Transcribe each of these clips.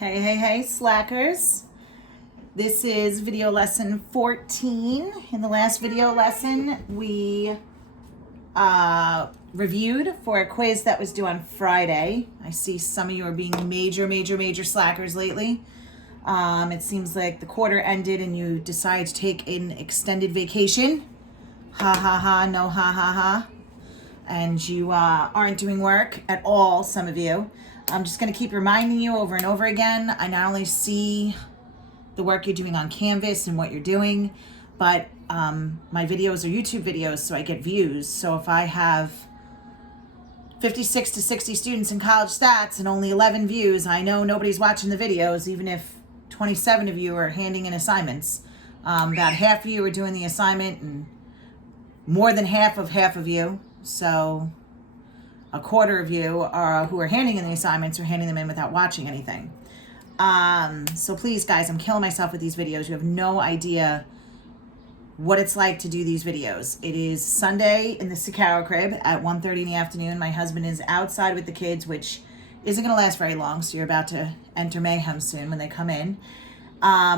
Hey, slackers. This is video lesson 14. In the last video lesson, we reviewed for a quiz that was due on Friday. I see some of you are being major slackers lately. It seems like the quarter ended and you decided to take an extended vacation. No ha. And you aren't doing work at all, some of you. I'm just going to keep reminding you over and over again. I not only see the work you're doing on Canvas and what you're doing, but my videos are YouTube videos, so I get views. So if I have 56 to 60 students in college stats and only 11 views, I know nobody's watching the videos, even if 27 of you are handing in assignments. About half of you are doing the assignment and more than half of you. So a quarter of you are who are handing in the assignments are handing them in without watching anything. So please, guys, I'm killing myself with these videos. You have no idea what it's like to do these videos. It is Sunday in the Sakara crib at 1:30 in the afternoon. My husband is outside with the kids, which isn't going to last very long. So you're about to enter mayhem soon when they come in.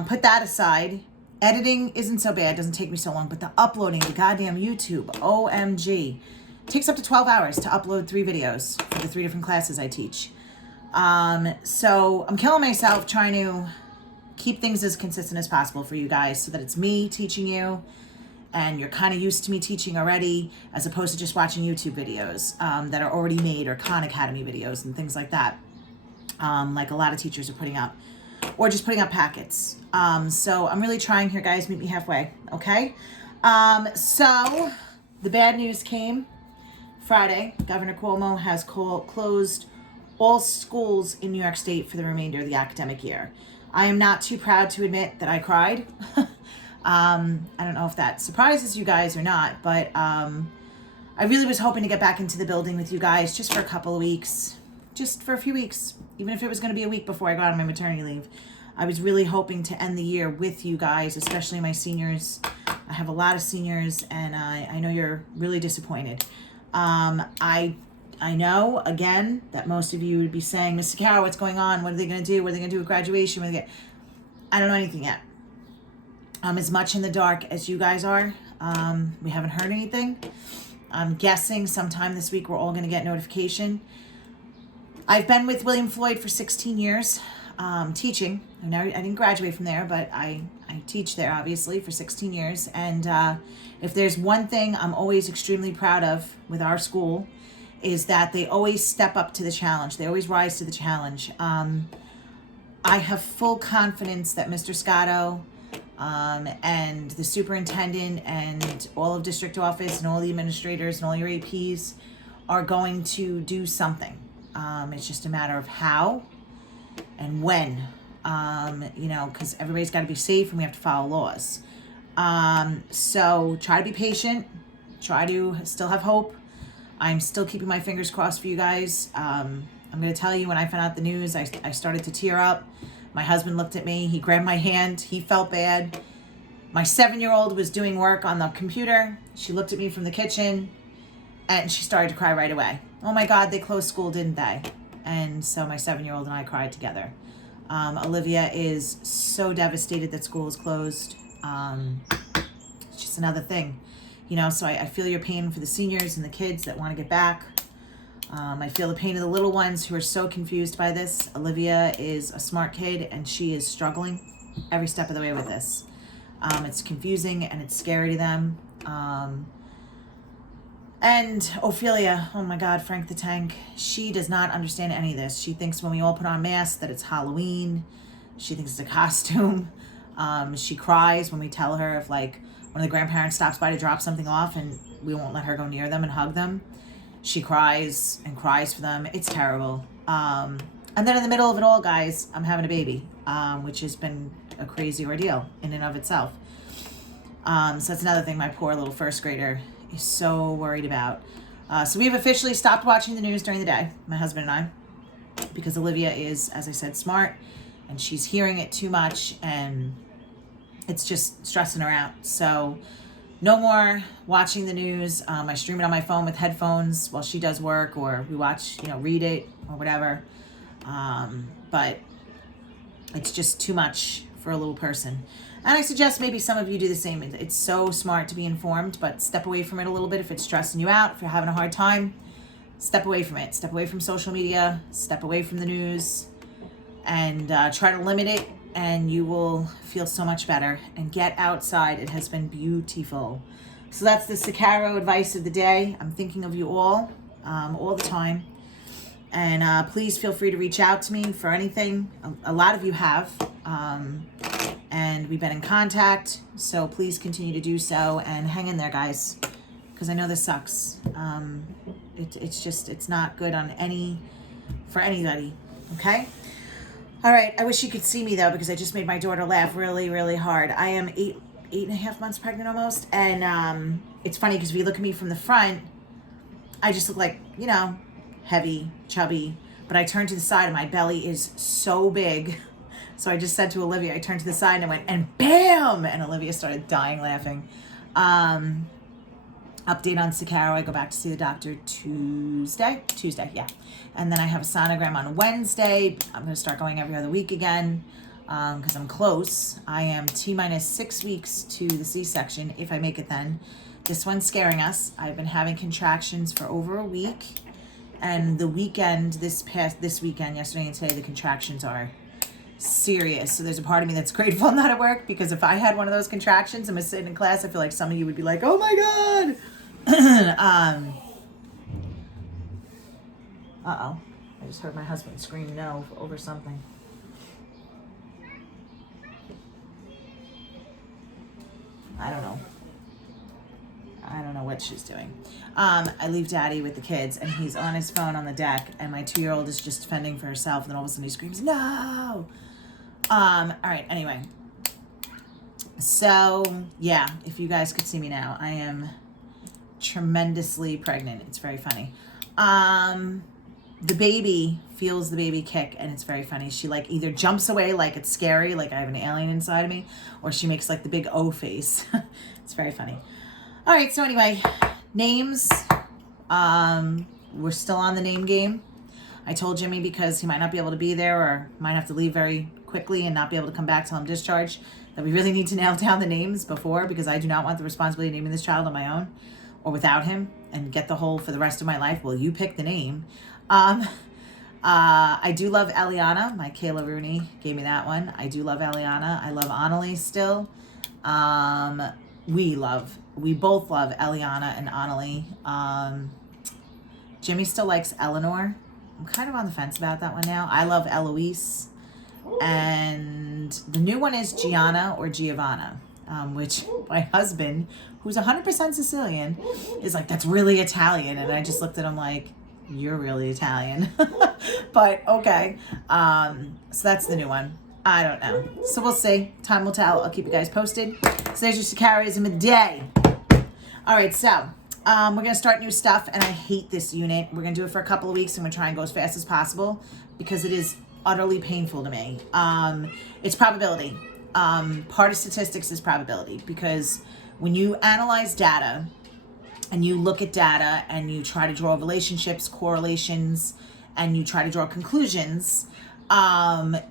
Put that aside. Editing isn't so bad. It doesn't take me so long. But the uploading to goddamn YouTube, OMG. Takes up to 12 hours to upload 3 videos for the 3 different classes I teach. So I'm killing myself trying to keep things as consistent as possible for you guys so that it's me teaching you and you're kind of used to me teaching already, as opposed to just watching YouTube videos that are already made, or Khan Academy videos and things like that, like a lot of teachers are putting up, or just putting up packets. So I'm really trying here, guys. Meet me halfway, okay? So the bad news came Friday. Governor Cuomo has closed all schools in New York State for the remainder of the academic year. I am not too proud to admit that I cried. I don't know if that surprises you guys or not, but I really was hoping to get back into the building with you guys just for a couple of weeks, just for a few weeks, even if it was going to be a week before I got on my maternity leave. I was really hoping to end the year with you guys, especially my seniors. I have a lot of seniors, and I know you're really disappointed. I know, again, that most of you would be saying, Ms. Sakara, what's going on? What are they going to do? What are they going to do with graduation? I don't know anything yet. I'm as much in the dark as you guys are. We haven't heard anything. I'm guessing sometime this week we're all going to get notification. I've been with William Floyd for 16 years, teaching. I didn't graduate from there, but I teach there, obviously, for 16 years. And if there's one thing I'm always extremely proud of with our school, is that they always step up to the challenge. They always rise to the challenge. I have full confidence that Mr. Scotto and the superintendent and all of district office and all the administrators and all your APs are going to do something. It's just a matter of how and when, because everybody's got to be safe and we have to follow laws. So try to be patient, try to still have hope. I'm still keeping my fingers crossed for you guys. I'm going to tell you, when I found out the news, I started to tear up. My husband looked at me, he grabbed my hand, he felt bad. My 7-year-old was doing work on the computer. She looked at me from the kitchen and she started to cry right away. Oh my God, they closed school, didn't they? And so my 7-year-old and I cried together. Olivia is so devastated that school is closed. It's just another thing, so I feel your pain for the seniors and the kids that want to get back. I feel the pain of the little ones who are so confused by this. Olivia is a smart kid and she is struggling every step of the way with this. It's confusing and it's scary to them. And Ophelia, oh my God, Frank the Tank, she does not understand any of this. She thinks when we all put on masks that it's Halloween. She thinks it's a costume. She cries when we tell her if, like, one of the grandparents stops by to drop something off and we won't let her go near them and hug them. She cries and cries for them. It's terrible. And then in the middle of it all, guys, I'm having a baby, which has been a crazy ordeal in and of itself. So that's another thing my poor little first grader is so worried about. So we've officially stopped watching the news during the day, my husband and I, because Olivia is, as I said, smart, and she's hearing it too much, and it's just stressing her out. So no more watching the news. I stream it on my phone with headphones while she does work, or we watch, read it or whatever. But It's just too much for a little person. And I suggest maybe some of you do the same. It's so smart to be informed, but step away from it a little bit if it's stressing you out, if you're having a hard time. Step away from it. Step away from social media. Step away from the news. And try to limit it, and you will feel so much better. And get outside. It has been beautiful. So that's the Sakaro advice of the day. I'm thinking of you all the time. And please feel free to reach out to me for anything. A lot of you have. And we've been in contact. So please continue to do so. And hang in there, guys. Because I know this sucks. It's not good for anybody. Okay? All right. I wish you could see me, though, because I just made my daughter laugh really, really hard. I am 8.5 months pregnant almost. And it's funny because if you look at me from the front, I just look like, heavy, chubby. But I turned to the side and my belly is so big. So I just said to Olivia, I turned to the side and I went, and bam! And Olivia started dying laughing. Update on Sakaro, I go back to see the doctor Tuesday, yeah. And then I have a sonogram on Wednesday. I'm going to start going every other week again because I'm close. I am T-minus 6 weeks to the C-section, if I make it then. This one's scaring us. I've been having contractions for over a week. And the weekend, this weekend, yesterday and today, the contractions are serious. So there's a part of me that's grateful I'm not at work, because if I had one of those contractions and was sitting in class, I feel like some of you would be like, oh my God. Uh-oh. I just heard my husband scream no over something. I don't know what she's doing. I leave Daddy with the kids, and he's on his phone on the deck, and my 2-year-old is just fending for herself, and then all of a sudden he screams, no! All right, anyway. So, yeah, if you guys could see me now, I am tremendously pregnant. It's very funny. The baby feels the baby kick, and it's very funny. She either jumps away like it's scary, like I have an alien inside of me, or she makes the big O face. It's very funny. All right, so anyway, names. We're still on the name game. I told Jimmy, because he might not be able to be there or might have to leave very quickly and not be able to come back till I'm discharged, that we really need to nail down the names before, because I do not want the responsibility of naming this child on my own or without him and get the whole for the rest of my life. Well, you pick the name. I do love Eliana. My Kayla Rooney gave me that one. I do love Eliana. I love Annalie still. We both love Eliana and Annalie. Jimmy still likes Eleanor. I'm kind of on the fence about that one now. I love Eloise. And the new one is Gianna or Giovanna, which my husband, who's 100% Sicilian, is like, that's really Italian. And I just looked at him like, you're really Italian. But okay. So that's the new one. I don't know. So we'll see. Time will tell. I'll keep you guys posted. So there's your Sakarism of the day. All right, so we're going to start new stuff, and I hate this unit. We're going to do it for a couple of weeks, and we're trying to go as fast as possible because it is utterly painful to me. It's probability. Part of statistics is probability, because when you analyze data and you look at data and you try to draw relationships, correlations, and you try to draw conclusions,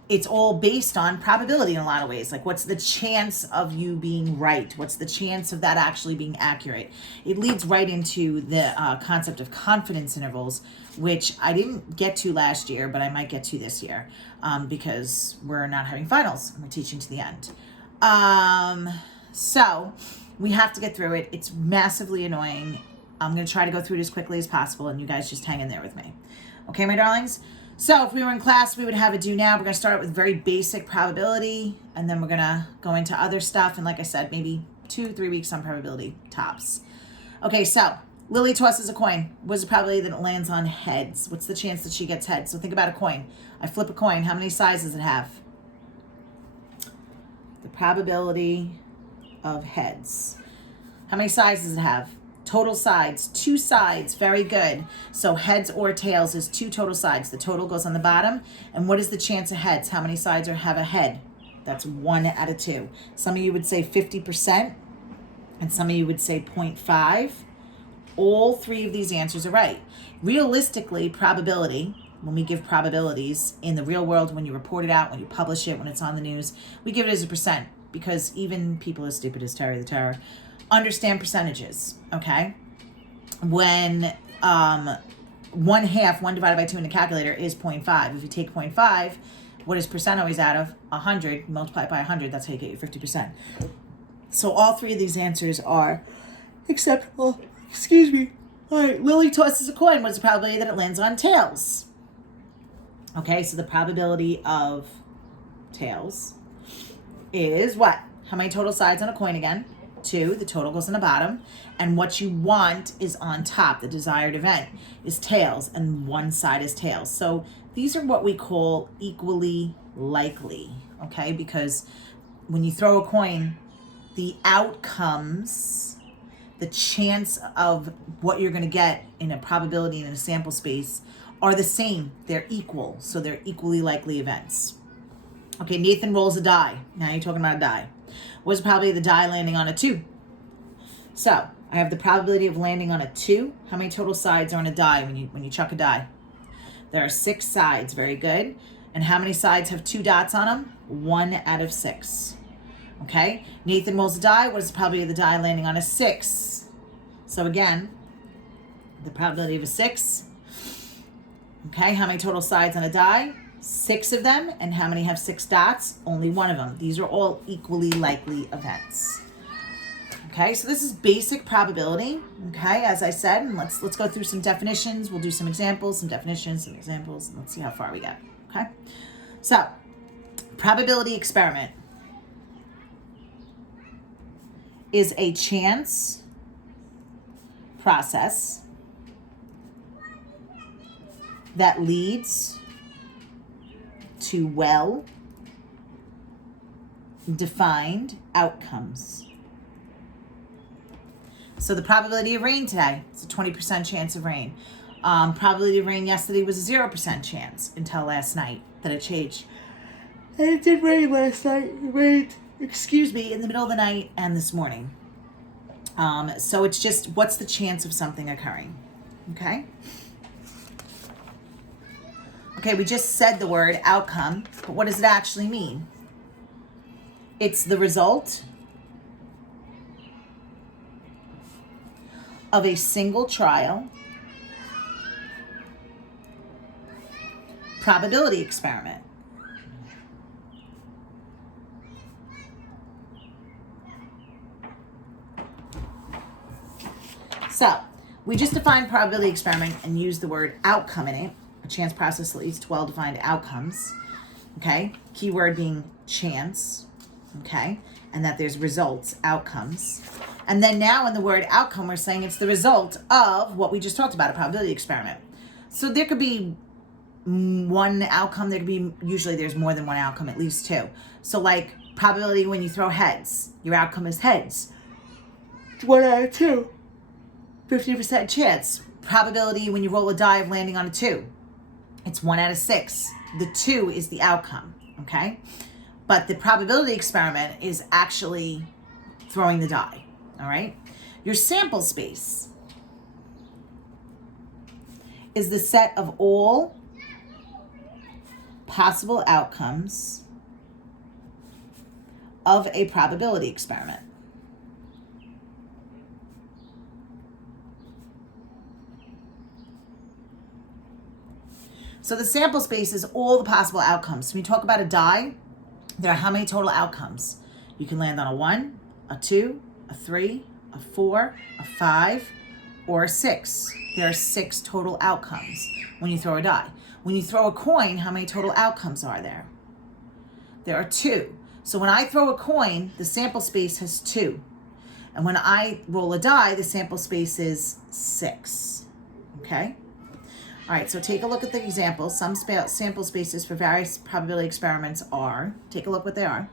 it's all based on probability in a lot of ways. Like, what's the chance of you being right? What's the chance of that actually being accurate? It leads right into the concept of confidence intervals, which I didn't get to last year, but I might get to this year, because we're not having finals and we're teaching to the end. So we have to get through it. It's massively annoying. I'm going to try to go through it as quickly as possible, and you guys just hang in there with me. Okay, my darlings? So if we were in class, we would have a do now. We're going to start with very basic probability, and then we're going to go into other stuff. And like I said, maybe 2-3 weeks on probability tops. Okay, so Lily tosses a coin. What's the probability that it lands on heads? What's the chance that she gets heads? So think about a coin. I flip a coin. How many sides does it have? The probability of heads. How many sides does it have? Total sides, 2 sides, very good. So heads or tails is 2 total sides. The total goes on the bottom. And what is the chance of heads? How many sides have a head? That's 1 out of 2. Some of you would say 50%, and some of you would say 0.5. All 3 of these answers are right. Realistically, probability when we give probabilities in the real world, when you report it out, when you publish it, when it's on the news, we give it as a percent, because even people as stupid as Terry the Terror understand percentages, okay? When 1/2, 1 divided by 2 in the calculator is 0.5. If you take 0.5, what is percent always out of? 100, multiply it by 100, that's how you get your 50%. So all three of these answers are acceptable. Excuse me. All right, Lily tosses a coin. What's the probability that it lands on tails? Okay, so the probability of tails is what? How many total sides on a coin again? 2. The total goes on the bottom. And what you want is on top. The desired event is tails, and one side is tails. So these are what we call equally likely, okay? Because when you throw a coin, the outcomes, the chance of what you're going to get in a probability in a sample space are the same. They're equal. So they're equally likely events. Okay, Nathan rolls a die. Now you're talking about a die. What's the probability of the die landing on a 2? So I have the probability of landing on a 2. How many total sides are on a die when you chuck a die? There are 6 sides. Very good. And how many sides have 2 dots on them? 1 out of 6. Okay, Nathan rolls a die. What is the probability of the die landing on a 6? So again, the probability of a 6. Okay, how many total sides on a die? 6 of them. And how many have 6 dots? Only 1 of them. These are all equally likely events. Okay, so this is basic probability. Okay, as I said, and let's go through some definitions. We'll do some examples, some definitions, some examples, and let's see how far we get. Okay, so probability experiment is a chance process that leads to well-defined outcomes. So the probability of rain today, it's a 20% chance of rain. Probability of rain yesterday was a 0% chance until last night that it changed. And it did rain last night. It rained, in the middle of the night and this morning. So it's just, what's the chance of something occurring? Okay? Okay, we just said the word outcome, but what does it actually mean? It's the result of a single trial probability experiment. So, we just defined probability experiment and used the word outcome in it. A chance process that leads to well-defined outcomes. Okay? Keyword being chance. Okay? And that there's results, outcomes. And then now in the word outcome, we're saying it's the result of what we just talked about, a probability experiment. So there could be one outcome. There could be, usually there's more than one outcome, at least 2. So like probability when you throw heads, your outcome is heads. It's 1 out of 2. 50% chance. Probability when you roll a die of landing on a 2. It's 1 out of 6. The 2 is the outcome, okay? But the probability experiment is actually throwing the die, all right? Your sample space is the set of all possible outcomes of a probability experiment. So the sample space is all the possible outcomes. When you talk about a die, there are how many total outcomes? You can land on a 1, a 2, a 3, a 4, a 5, or a 6. There are 6 total outcomes when you throw a die. When you throw a coin, how many total outcomes are there? There are 2. So when I throw a coin, the sample space has 2. And when I roll a die, the sample space is 6. Okay? All right, so take a look at the examples. Some sample spaces for various probability experiments are, take a look what they are.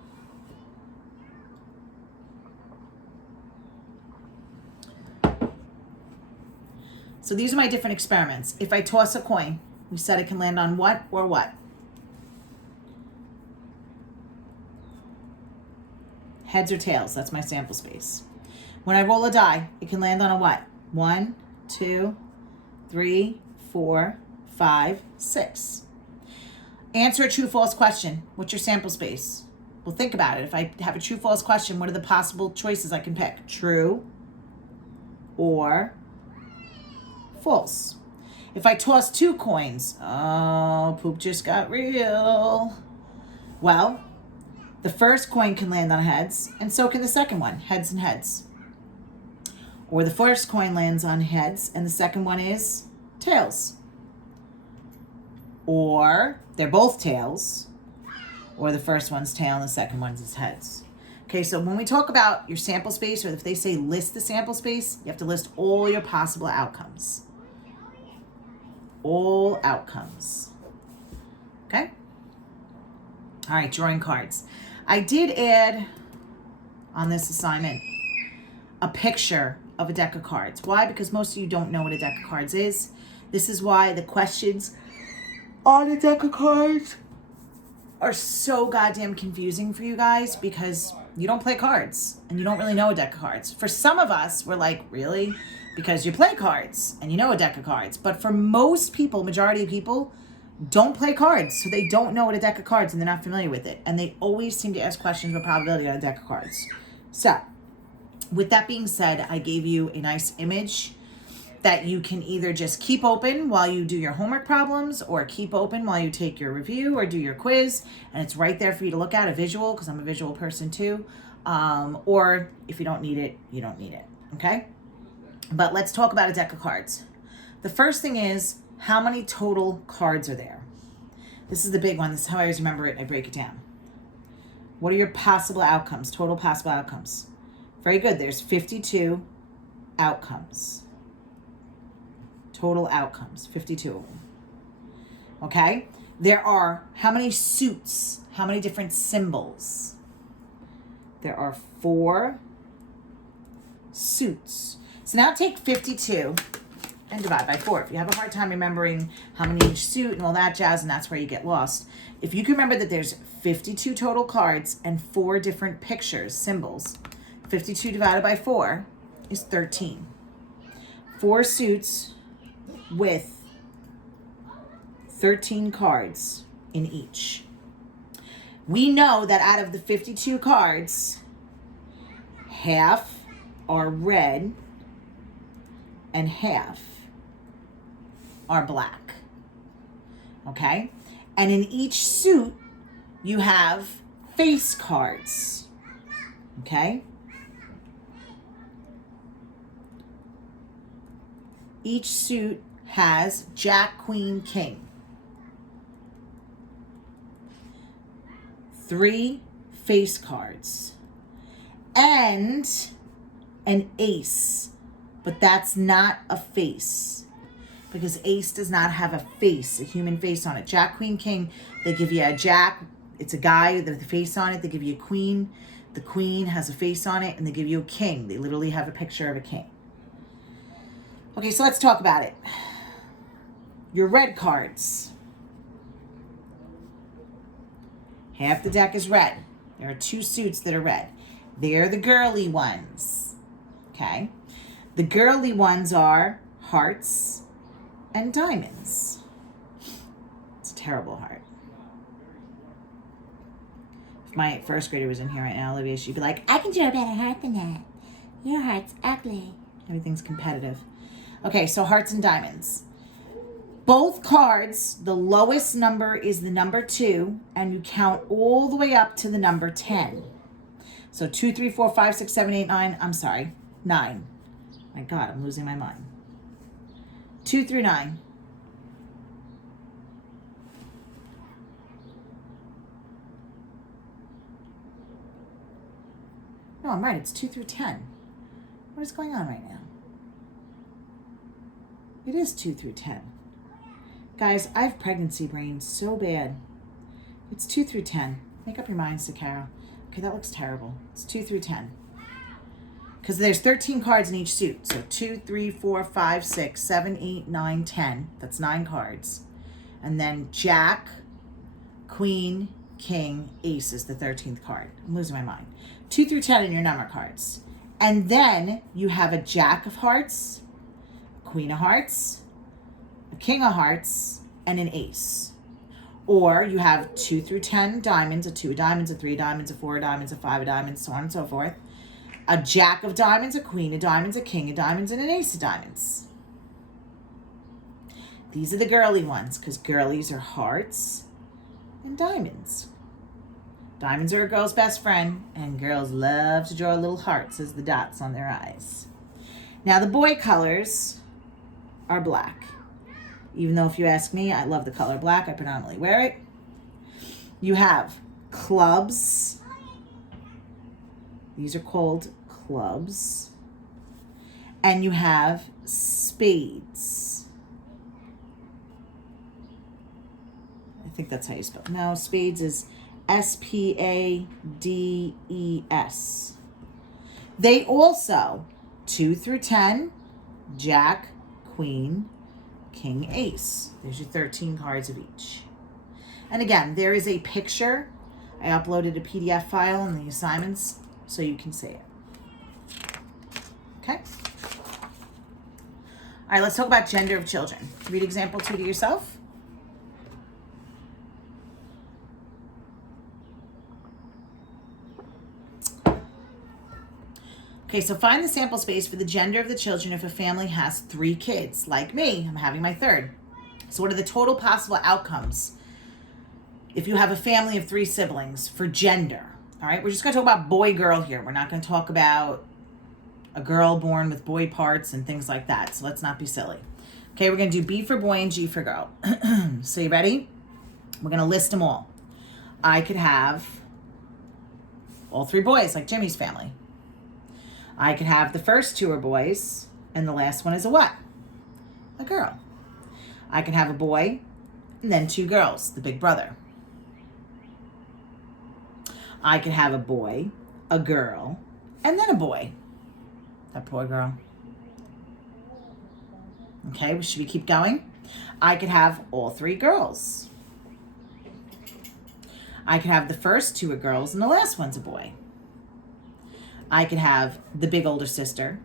So these are my different experiments. If I toss a coin, we said it can land on what or what? Heads or tails, that's my sample space. When I roll a die, it can land on a what? 1, 2, 3, 4, 5, 6. Answer a true-false question. What's your sample space? Well, think about it. If I have a true-false question, what are the possible choices I can pick? True or false. If I toss 2 coins, oh, poop just got real. Well, the first coin can land on heads, and so can the second one, heads and heads. Or the first coin lands on heads, and the second one is tails. Or they're both tails, or the first one's tail and the second one's is heads. Okay, so when we talk about your sample space, or if they say list the sample space, you have to list all your possible outcomes. All outcomes. Okay? All right, drawing cards. I did add on this assignment a picture of a deck of cards. Why? Because most of you don't know what a deck of cards is. This is why the questions on a deck of cards are so goddamn confusing for you guys, because you don't play cards and you don't really know a deck of cards. For some of us, we're like, really? Because you play cards and you know a deck of cards. But for most people, majority of people, don't play cards, so they don't know what a deck of cards and they're not familiar with it. And they always seem to ask questions about probability on a deck of cards. So, with that being said, I gave you a nice image that you can either just keep open while you do your homework problems, or keep open while you take your review or do your quiz, and it's right there for you to look at, a visual, because I'm a visual person too. Or if you don't need it, you don't need it, okay? But let's talk about a deck of cards. The first thing is, how many total cards are there? This is the big one. This is how I always remember it. I break it down. What are your possible outcomes, total possible outcomes? Very good. There's 52 outcomes. Total outcomes, 52 of them. Okay? There are how many suits? How many different symbols? There are 4 suits. So now take 52 and divide by 4. If you have a hard time remembering how many each suit and all that jazz, and that's where you get lost. If you can remember that there's 52 total cards and 4 different pictures, symbols, 52 divided by 4 is 13. 4 suits with 13 cards in each. We know that out of the 52 cards, half are red and half are black. Okay? And in each suit, you have face cards. Okay? Each suit has Jack, Queen, King. 3 face cards. And an ace. But that's not a face, because ace does not have a face, a human face on it. Jack, Queen, King, they give you a jack. It's a guy with a face on it. They give you a queen. The queen has a face on it. And they give you a king. They literally have a picture of a king. Okay, so let's talk about it. Your red cards. Half the deck is red. There are 2 suits that are red. They're the girly ones. Okay? The girly ones are hearts and diamonds. It's a terrible heart. If my first grader was in here right now, Olivia, she'd be like, I can draw a better heart than that. Your heart's ugly. Everything's competitive. Okay, so hearts and diamonds. Both cards, the lowest number is the number 2, and you count all the way up to the number 10. So 2, 3, 4, 5, 6, 7, 8, 9. I'm sorry, 9. My God, I'm losing my mind. 2 through 9. No, I'm right. It's 2 through 10. What is going on right now? It is 2 through 10. Guys, I have pregnancy brain so bad. It's 2 through 10. Make up your minds to Carol. Okay, that looks terrible. It's 2 through 10. Because there's 13 cards in each suit. So 2, 3, 4, 5, 6, 7, 8, 9, 10. That's 9 cards. And then Jack, Queen, King, Ace is the 13th card. I'm losing my mind. 2 through 10 in your number cards. And then you have a Jack of Hearts, a Queen of Hearts, a King of Hearts, and an ace. Or you have 2 through 10 diamonds, a 2 of diamonds, a 3 of diamonds, a 4 of diamonds, a 5 of diamonds, so on and so forth. A jack of diamonds, a queen of diamonds, a king of diamonds, and an ace of diamonds. These are the girly ones, because girlies are hearts and diamonds. Diamonds are a girl's best friend, and girls love to draw little hearts as the dots on their eyes. Now the boy colors are black. Even though if you ask me, I love the color black. I predominantly wear it. You have clubs. These are called clubs. And you have spades. I think that's how you spell it. No, spades is S-P-A-D-E-S. They also, 2 through 10, jack, queen, king, ace. There's your 13 cards of each. And again, there is a picture. I uploaded a PDF file in the assignments so you can see it. Okay? All right, let's talk about gender of children. Read example 2 to yourself. Okay, so find the sample space for the gender of the children if a family has 3 kids. Like me, I'm having my 3rd. So what are the total possible outcomes if you have a family of 3 siblings for gender? All right, we're just going to talk about boy-girl here. We're not going to talk about a girl born with boy parts and things like that. So let's not be silly. Okay, we're going to do B for boy and G for girl. So you ready? We're going to list them all. I could have all 3 boys, like Jimmy's family. I could have the first 2 are boys, and the last one is a what? A girl. I can have a boy, and then 2 girls, the big brother. I could have a boy, a girl, and then a boy. That poor girl. Okay, should we keep going? I could have all 3 girls. I could have the first 2 are girls, and the last one's a boy. I could have the big older sister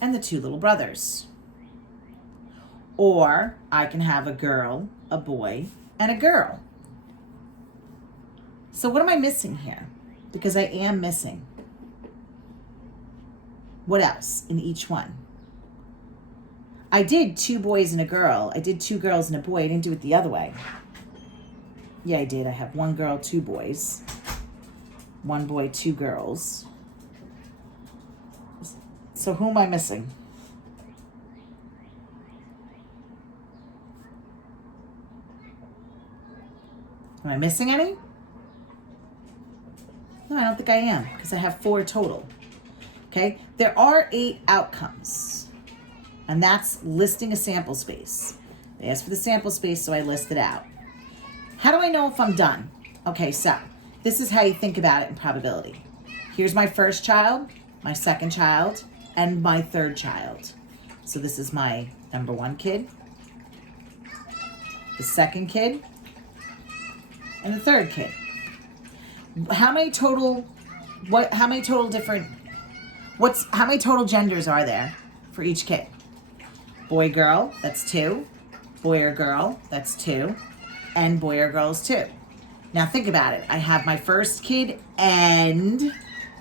and the 2 little brothers. Or I can have a girl, a boy, and a girl. So what am I missing here? Because I am missing. What else in each one? I did 2 boys and a girl. I did 2 girls and a boy. I didn't do it the other way. Yeah, I did. I have 1 girl, 2 boys. 1 boy, 2 girls. So who am I missing? Am I missing any? No, I don't think I am, because I have 4 total. Okay, there are 8 outcomes, and that's listing a sample space. They asked for the sample space, so I list it out. How do I know if I'm done? Okay, so this is how you think about it in probability. Here's my first child, my second child, and my 3rd child. So this is my number 1 kid, the 2nd kid, and the 3rd kid. How many total genders are there for each kid? Boy, girl, that's 2. Boy or girl, that's 2. And boy or girl is 2. Now think about it. I have my first kid and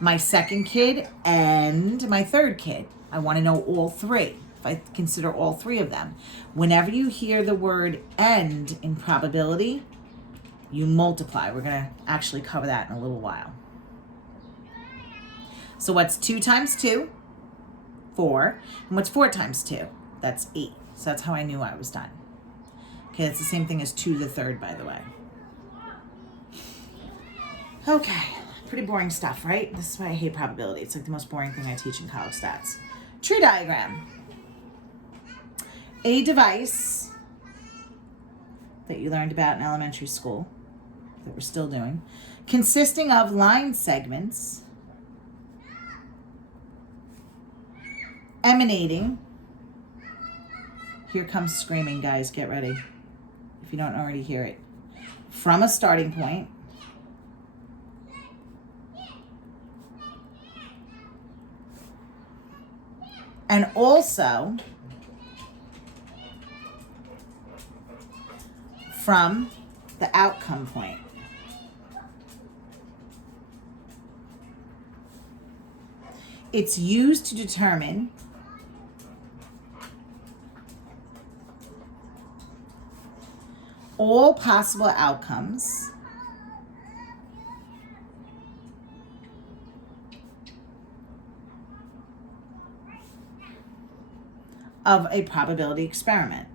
my 2nd kid and my 3rd kid. I want to know all 3. If I consider all 3 of them. Whenever you hear the word "and" in probability, you multiply. We're going to actually cover that in a little while. So what's 2 times 2? 4. And what's 4 times 2? That's 8. So that's how I knew I was done. Okay, that's the same thing as 2 to the 3rd, by the way. Okay, pretty boring stuff, right? This is why I hate probability. It's like the most boring thing I teach in college stats. Tree diagram. A device that you learned about in elementary school, that we're still doing, consisting of line segments emanating, here comes screaming, guys, get ready, if you don't already hear it, from a starting point and also from the outcome point. It's used to determine all possible outcomes of a probability experiment.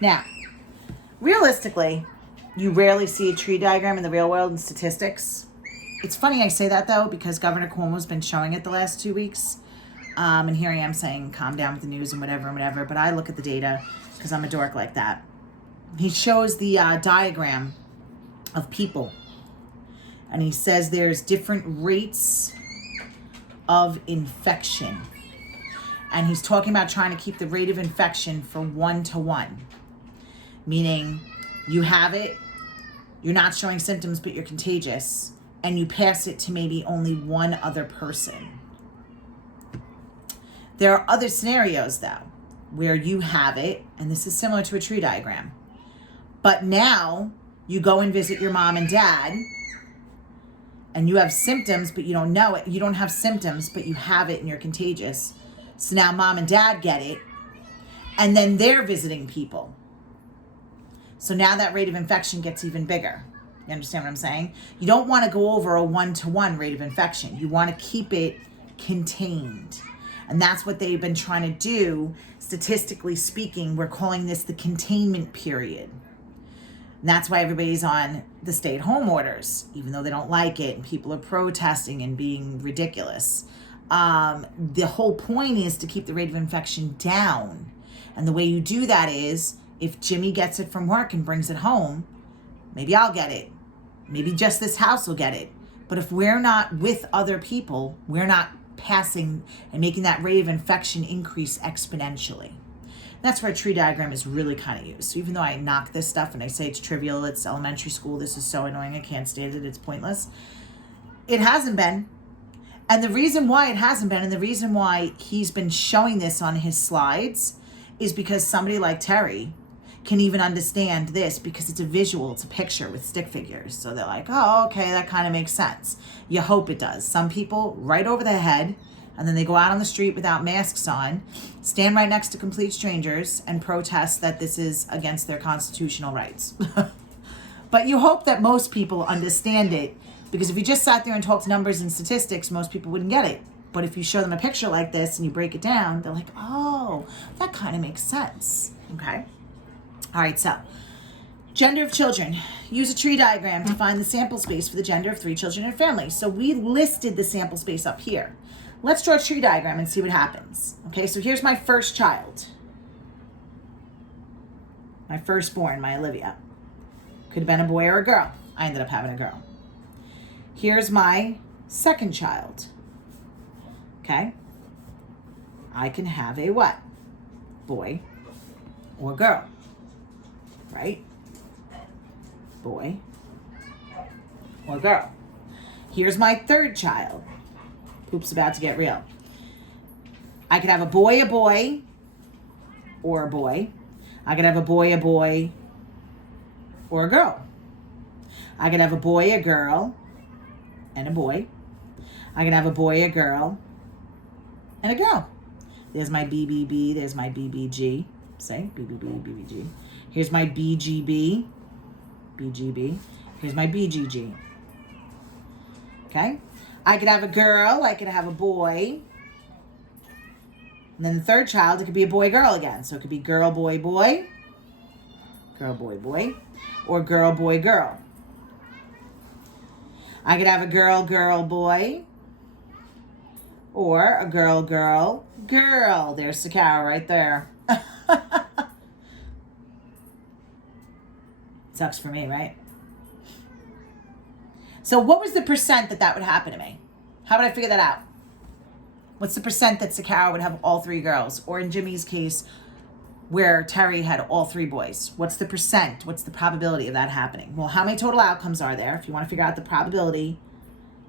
Now, realistically, you rarely see a tree diagram in the real world in statistics. It's funny I say that, though, because Governor Cuomo's been showing it the last 2 weeks. And here I am saying, calm down with the news and whatever. But I look at the data because I'm a dork like that. He shows the diagram of people. And he says there's different rates of infection. And he's talking about trying to keep the rate of infection for 1-to-1. Meaning you have it, you're not showing symptoms, but you're contagious. And you pass it to maybe only one other person. There are other scenarios, though, where you have it, and this is similar to a tree diagram. But now you go and visit your mom and dad, and you have symptoms, but you don't know it. You don't have symptoms, but you have it and you're contagious. So now mom and dad get it, and then they're visiting people. So now that rate of infection gets even bigger. You understand what I'm saying? You don't want to go over a 1-to-1 rate of infection. You want to keep it contained. And that's what they've been trying to do. Statistically speaking, we're calling this the containment period. And that's why everybody's on the stay-at-home orders, even though they don't like it and people are protesting and being ridiculous. The whole point is to keep the rate of infection down. And the way you do that is, if Jimmy gets it from work and brings it home, maybe I'll get it. Maybe just this house will get it. But if we're not with other people, we're not passing and making that rate of infection increase exponentially. That's where a tree diagram is really kind of used. So even though I knock this stuff and I say it's trivial, it's elementary school, this is so annoying, I can't stand it, it's pointless, it hasn't been. And the reason why it hasn't been, and the reason why he's been showing this on his slides, is because somebody like Terry can even understand this, because it's a visual, it's a picture with stick figures. So they're like, oh, okay, that kind of makes sense. You hope it does. Some people right over their head, and then they go out on the street without masks on, stand right next to complete strangers and protest that this is against their constitutional rights. But you hope that most people understand it, because if you just sat there and talked numbers and statistics, most people wouldn't get it. But if you show them a picture like this and you break it down, they're like, oh, that kind of makes sense. Okay. All right, so gender of children. Use a tree diagram to find the sample space for the gender of 3 children in a family. So we listed the sample space up here. Let's draw a tree diagram and see what happens. Okay, so here's my first child. My firstborn, my Olivia. Could have been a boy or a girl. I ended up having a girl. Here's my second child. Okay. I can have a what? Boy or girl. Right? Boy or girl. Here's my third child. Poop's about to get real. I could have a boy, or a boy. I could have a boy, or a girl. I could have a boy, a girl, and a boy. I could have a boy, a girl, and a girl. There's my BBB, there's my BBG. Say, BBB, BBG. Here's my BGB, BGB. Here's my BGG. Okay? I could have a girl, I could have a boy. And then the third child, it could be a boy, girl again. So it could be girl, boy, boy. Girl, boy, boy. Or girl, boy, girl. I could have a girl, girl, boy. Or a girl, girl, girl. There's Sakara right there. Sucks for me, right? So what was the percent that would happen to me? How would I figure that out? What's the percent that Sakara would have all 3 girls? Or in Jimmy's case, where Terry had all 3 boys. What's the percent? What's the probability of that happening? Well, how many total outcomes are there if you want to figure out the probability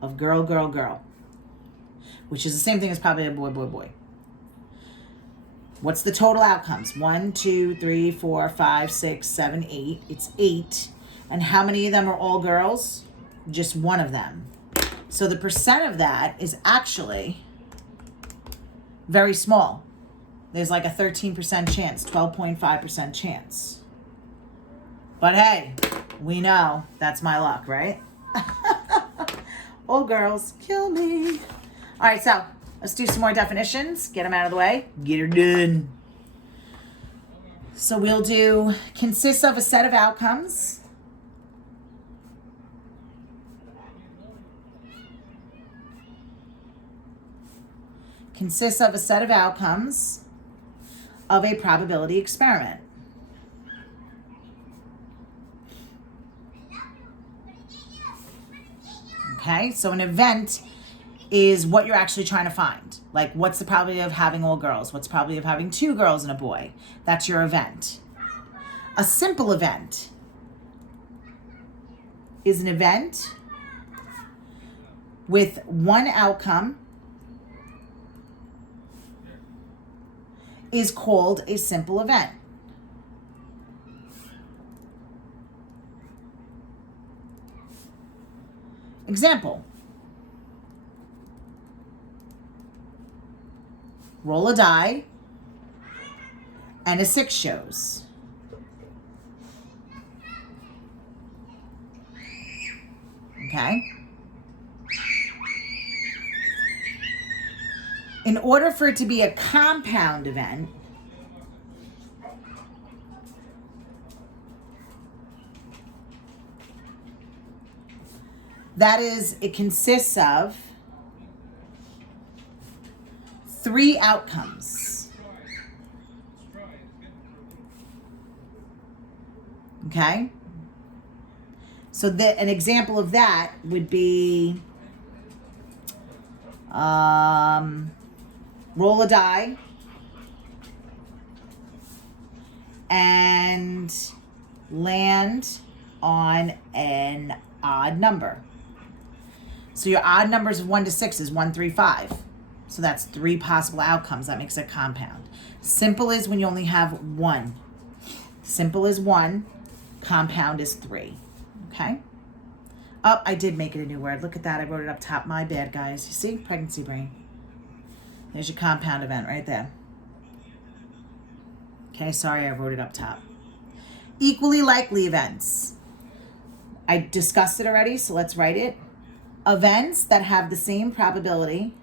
of girl, girl, girl? Which is the same thing as probably a boy, boy, boy. What's the total outcomes? 1, 2, 3, 4, 5, 6, 7, 8. It's 8. And how many of them are all girls? Just one of them. So the percent of that is actually very small. There's like a 13% chance, 12.5% chance. But hey, we know that's my luck, right? All girls, kill me. All right, so let's do some more definitions. Get them out of the way. Get her done. So we'll do consists of a set of outcomes. Consists of a set of outcomes of a probability experiment. Okay, so an event is what you're actually trying to find. Like, what's the probability of having all girls? What's the probability of having 2 girls and a boy? That's your event. A simple event is an event with one outcome is called a simple event. Example. Roll a die and a 6 shows. Okay? In order for it to be a compound event, that is, it consists of 3 outcomes. Okay? So an example of that would be roll a die and land on an odd number. So your odd numbers of 1 to 6 is 1, 3, 5. So that's 3 possible outcomes. That makes it compound. Simple is when you only have 1. Simple is 1. Compound is 3. Okay? Oh, I did make it a new word. Look at that. I wrote it up top. My bad, guys. You see? Pregnancy brain. There's your compound event right there. Okay, sorry I wrote it up top. Equally likely events. I discussed it already, so let's write it. Events that have the same probability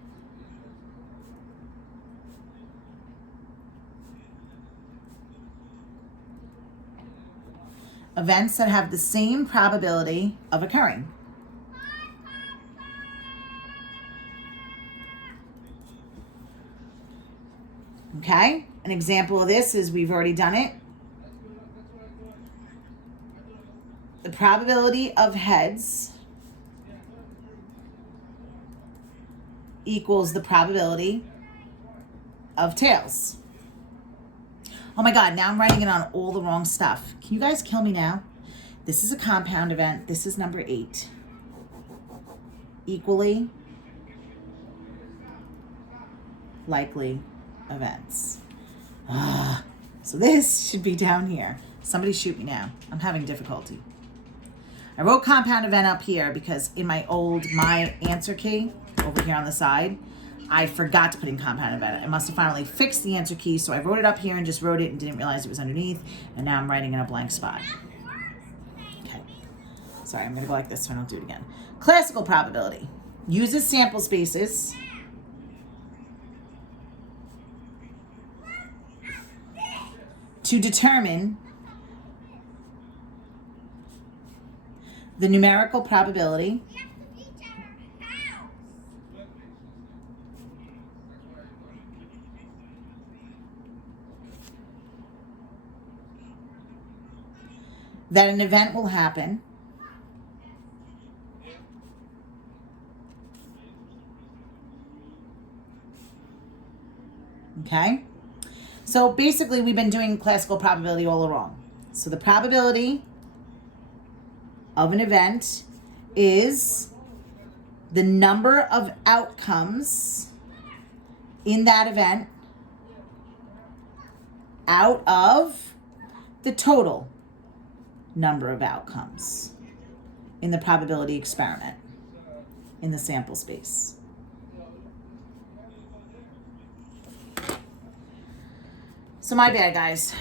of occurring. Okay? An example of this is, we've already done it. The probability of heads equals the probability of tails. Oh my God, now I'm writing it on all the wrong stuff. Can you guys kill me now? This is a compound event. This is number 8. Equally likely events. So this should be down here. Somebody shoot me now. I'm having difficulty. I wrote compound event up here because in my answer key over here on the side, I forgot to put in compound event. I must have finally fixed the answer key, so I wrote it up here and just wrote it and didn't realize it was underneath, and now I'm writing in a blank spot. Okay. Sorry, I'm going to go like this so I don't do it again. Classical probability uses sample spaces to determine the numerical probability that an event will happen okay? So basically, we've been doing classical probability all along. So the probability of an event is the number of outcomes in that event out of the total number of outcomes in the probability experiment in the sample space. So my bad, guys.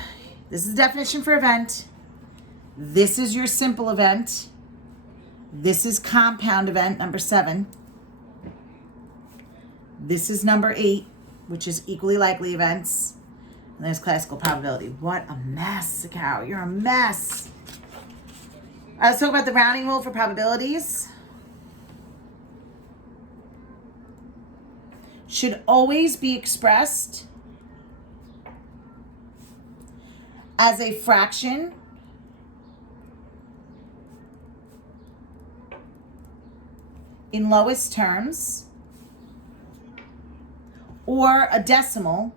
This is the definition for event. This is your simple event. This is compound event number 7. This is number 8, which is equally likely events. And there's classical probability. What a mess, Sakao. You're a mess. All right, let's talk about the rounding rule for probabilities. Should always be expressed as a fraction in lowest terms or a decimal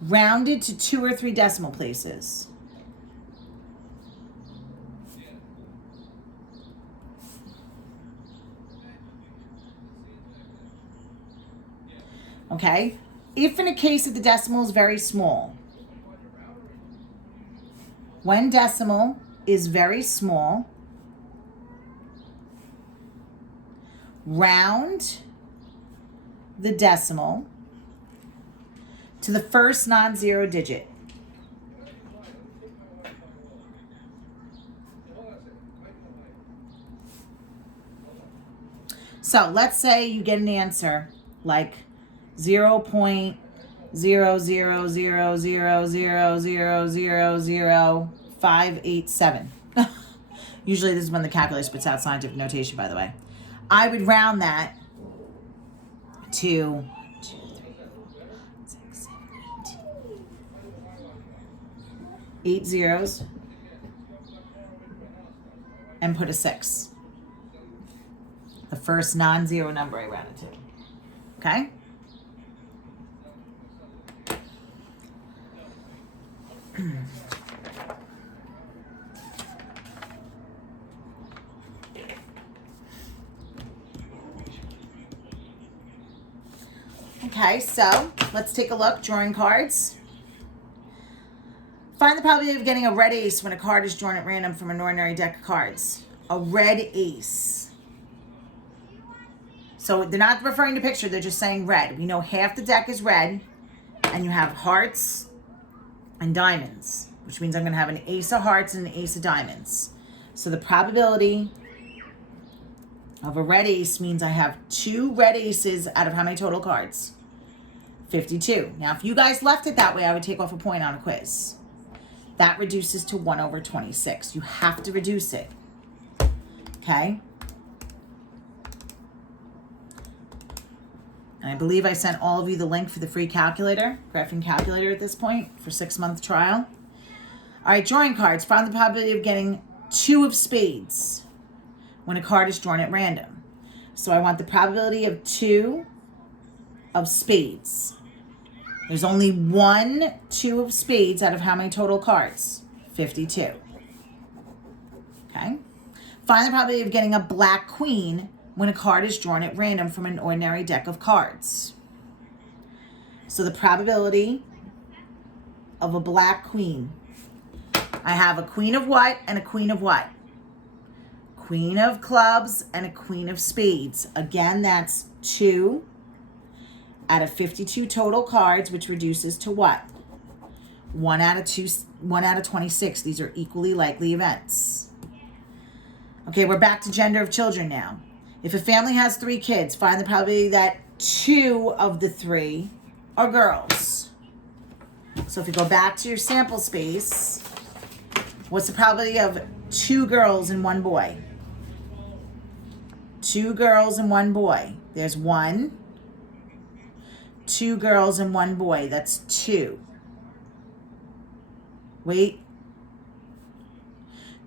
rounded to 2 or 3 decimal places. Okay? If in a case of the decimal is very small, when decimal is very small, round the decimal to the first non-zero digit. So let's say you get an answer like 0.00000000587. Usually this is when the calculator spits out scientific notation, by the way. I would round that to 8 zeros and put a 6. The first non-zero number I rounded to. Okay? Okay, so let's take a look. Drawing cards. Find the probability of getting a red ace when a card is drawn at random from an ordinary deck of cards. A red ace. So they're not referring to picture, they're just saying red. We know half the deck is red, and you have hearts and diamonds, which means I'm going to have an ace of hearts and an ace of diamonds. So the probability of a red ace means I have 2 red aces out of how many total cards? 52. Now, if you guys left it that way, I would take off a point on a quiz. That reduces to 1/26. You have to reduce it. Okay? And I believe I sent all of you the link for the free calculator, graphing calculator at this point, for 6-month trial. All right, drawing cards. Find the probability of getting 2 of spades when a card is drawn at random. So I want the probability of 2 of spades. There's only 1 2 of spades out of how many total cards? 52. Okay? Find the probability of getting a black queen when a card is drawn at random from an ordinary deck of cards. So the probability of a black queen. I have a queen of what and a queen of what? Queen of clubs and a queen of spades. Again, that's 2 out of 52 total cards, which reduces to what? 1 out of 26. These are equally likely events. Okay, we're back to gender of children now. If a family has 3 kids, find the probability that 2 of the 3 are girls. So if you go back to your sample space, what's the probability of 2 girls and 1 boy? 2 girls and 1 boy. There's 1. 2 girls and 1 boy. That's 2. Wait.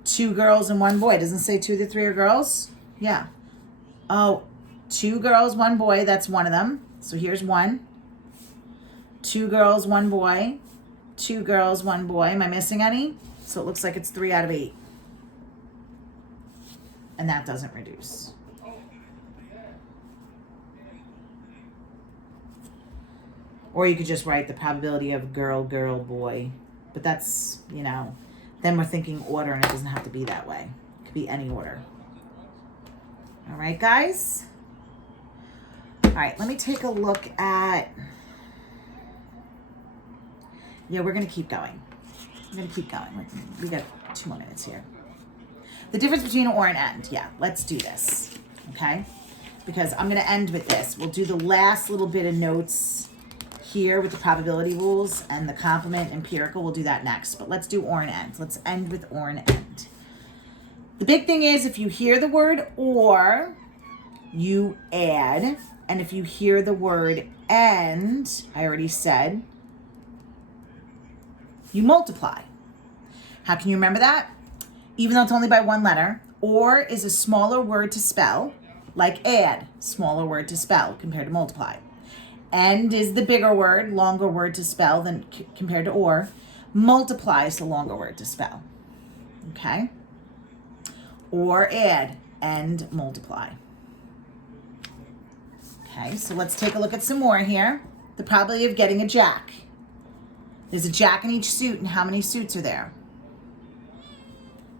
2 girls and 1 boy. Doesn't say 2 of the 3 are girls? Yeah. Oh, 2 girls, 1 boy. That's one of them. So here's 1. 2 girls, 1 boy. 2 girls, 1 boy. Am I missing any? So it looks like it's 3 out of 8. And that doesn't reduce. Or you could just write the probability of girl, girl, boy. But that's, you know, then we're thinking order, and it doesn't have to be that way. It could be any order. All right, guys? All right, let me take a look at... Yeah, we're going to keep going. We're going to keep going. We got 2 more minutes here. The difference between or and end. Yeah, let's do this. Okay? Because I'm going to end with this. We'll do the last little bit of notes here with the probability rules and the complement empirical. We'll do that next. But let's do or and end. Let's end with or and end. The big thing is if you hear the word or, you add. And if you hear the word and, I already said, you multiply. How can you remember that? Even though it's only by 1 letter, or is a smaller word to spell, like add, smaller word to spell compared to multiply. And is the bigger word, longer word to spell than compared to or. Multiply is the longer word to spell. Okay? Or add and multiply. Okay, so let's take a look at some more here. The probability of getting a jack. There's a jack in each suit, and how many suits are there?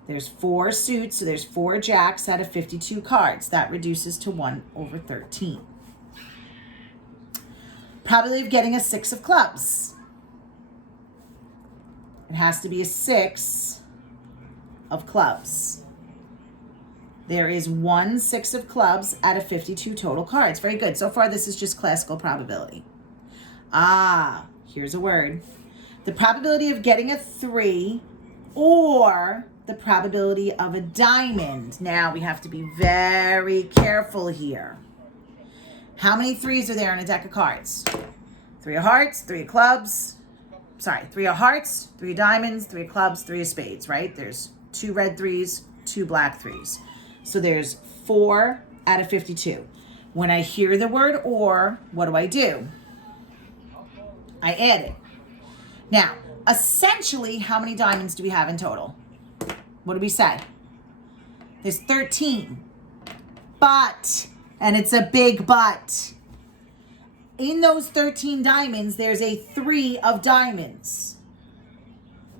There's 4 suits, so there's 4 jacks out of 52 cards. That reduces to 1/13. Probability of getting a 6 of clubs. It has to be a 6 of clubs. There is 1 6 of clubs out of 52 total cards. Very good. So far, this is just classical probability. Here's a word. The probability of getting a 3 or the probability of a diamond. Now, we have to be very careful here. How many 3s are there in a deck of cards? 3 of hearts, 3 of clubs. Sorry, 3 of hearts, 3 of diamonds, 3 of clubs, 3 of spades, right? There's 2 red 3s, 2 black 3s. So there's 4 out of 52. When I hear the word or, what do? I add it. Now, essentially, how many diamonds do we have in total? What did we say? There's 13. But, and it's a big but, in those 13 diamonds, there's a 3 of diamonds.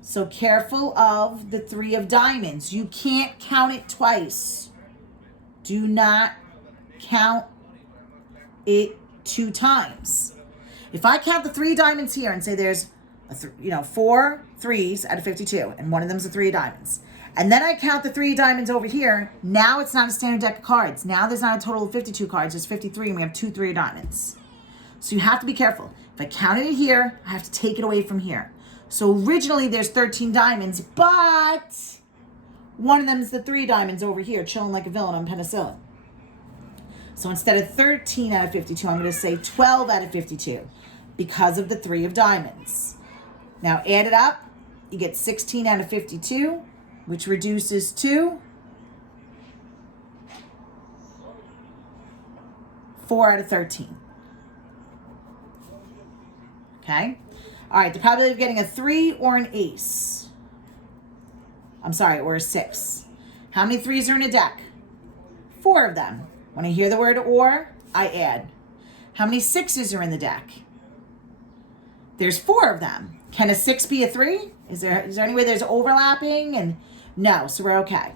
So careful of the 3 of diamonds. You can't count it twice. Do not count it 2 times. If I count the 3 diamonds here and say there's 4 3s out of 52, and one of them's a 3 of diamonds, and then I count the 3 diamonds over here, now it's not a standard deck of cards. Now there's not a total of 52 cards, there's 53, and we have 2 3 of diamonds. So you have to be careful. If I counted it here, I have to take it away from here. So originally there's 13 diamonds, but one of them is the 3 diamonds over here, chilling like a villain on penicillin. So instead of 13 out of 52, I'm going to say 12 out of 52 because of the 3 of diamonds. Now add it up, you get 16 out of 52, which reduces to 4 out of 13. Okay? All right, the probability of getting a 3 or an ace. Or a 6. How many 3s are in a deck? 4 of them. When I hear the word or, I add. How many 6s are in the deck? There's 4 of them. Can a 6 be a 3? Is there any way there's overlapping? And no, so we're okay.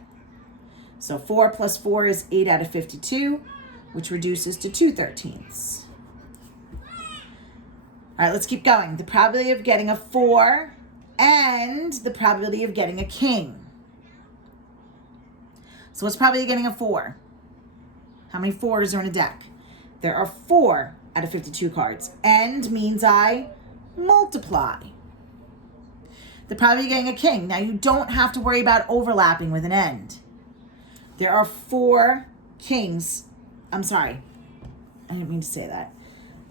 So 4 plus 4 is 8 out of 52, which reduces to 2/13. All right, let's keep going. The probability of getting a 4 and the probability of getting a king. So what's probability of getting a 4? How many 4s are in a deck? There are 4 out of 52 cards. And means I multiply. The probability of getting a king. Now, you don't have to worry about overlapping with an end. There are 4 kings. I didn't mean to say that.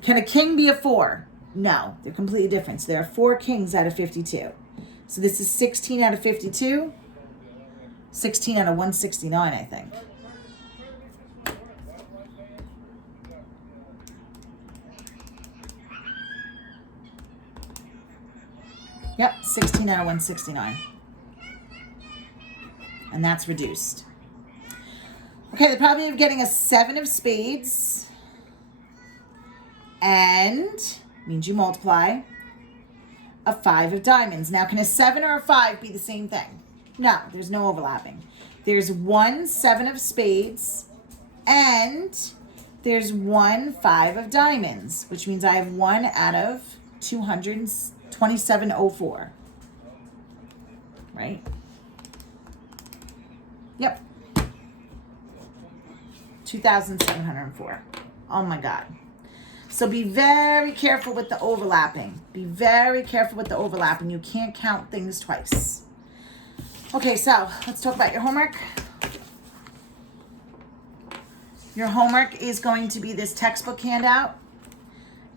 Can a king be a 4? No, they're completely different. So there are 4 kings out of 52. So this is 16 out of 52. 16 out of 169, I think. Yep, 16 out of 169. And that's reduced. Okay, the probability of getting a 7 of spades and means you multiply a 5 of diamonds. Now, can a 7 or a 5 be the same thing? No, there's no overlapping. There's one 7 of spades and there's one 5 of diamonds, which means I have 1 out of 227.04. Right? Yep. 2,704. Oh my God. So be very careful with the overlapping. Be very careful with the overlapping. You can't count things twice. Okay, so let's talk about your homework. Your homework is going to be this textbook handout.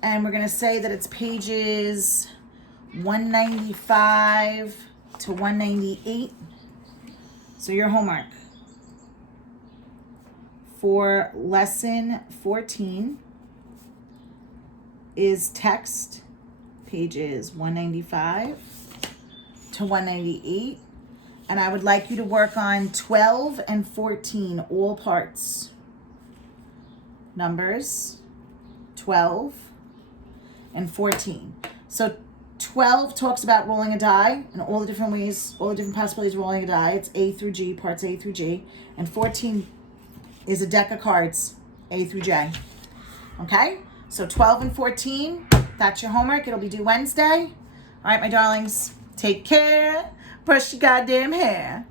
And we're going to say that it's pages 195 to 198. So your homework for lesson 14 is text, pages 195 to 198. And I would like you to work on 12 and 14, all parts. Numbers 12 and 14. So 12 talks about rolling a die and all the different ways, all the different possibilities of rolling a die. It's A through G, parts A through G. And 14 is a deck of cards, A through J. Okay? So 12 and 14, that's your homework. It'll be due Wednesday. All right, my darlings, take care. Brush your goddamn hair.